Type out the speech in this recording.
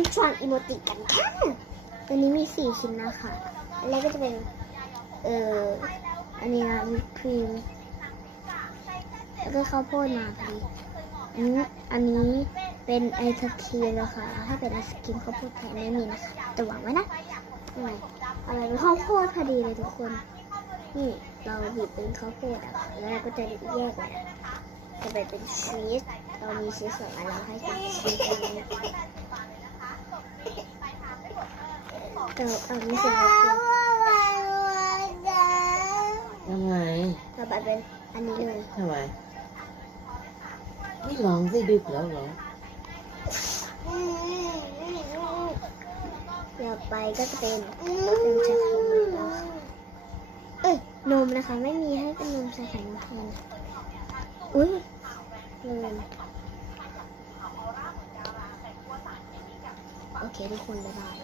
ำช้อนอีโมติกันค่ะตัวนี้มี4ชิ้นนะคะอันแรกก็จะเป็นอันนี้นะวิปครีมแล้วก็ข้าวโพดมาพอดีอันนี้เป็นไอศครีมนะคะถ้าเป็นไอศครีมข้าวโพดแท้ไม่มีนะคะแต่หวังไว้นะอะไรเป็นข้าวโพดพอดีเลยทุกคนนี่เราบีบเป็นข้าวโพดอะค่ะแล้วเราก็จะแยกไว้จะเป็นชีสเรามีชีส2 อันเราให้ตัดชีสอันนี้เอานี้เสร็จแล้วทำไงเราบัดเป็นอันนี้เลยทำไมนี่ร้องสิดึกแล้วเหรอต่อไปก็จะเป็นนมชาไข่มุกนะคะนมนะคะไม่มีให้เป็นนมชาไข่มุกทานอุ้ยเลยโอเคทุกคนบ๊ายบาย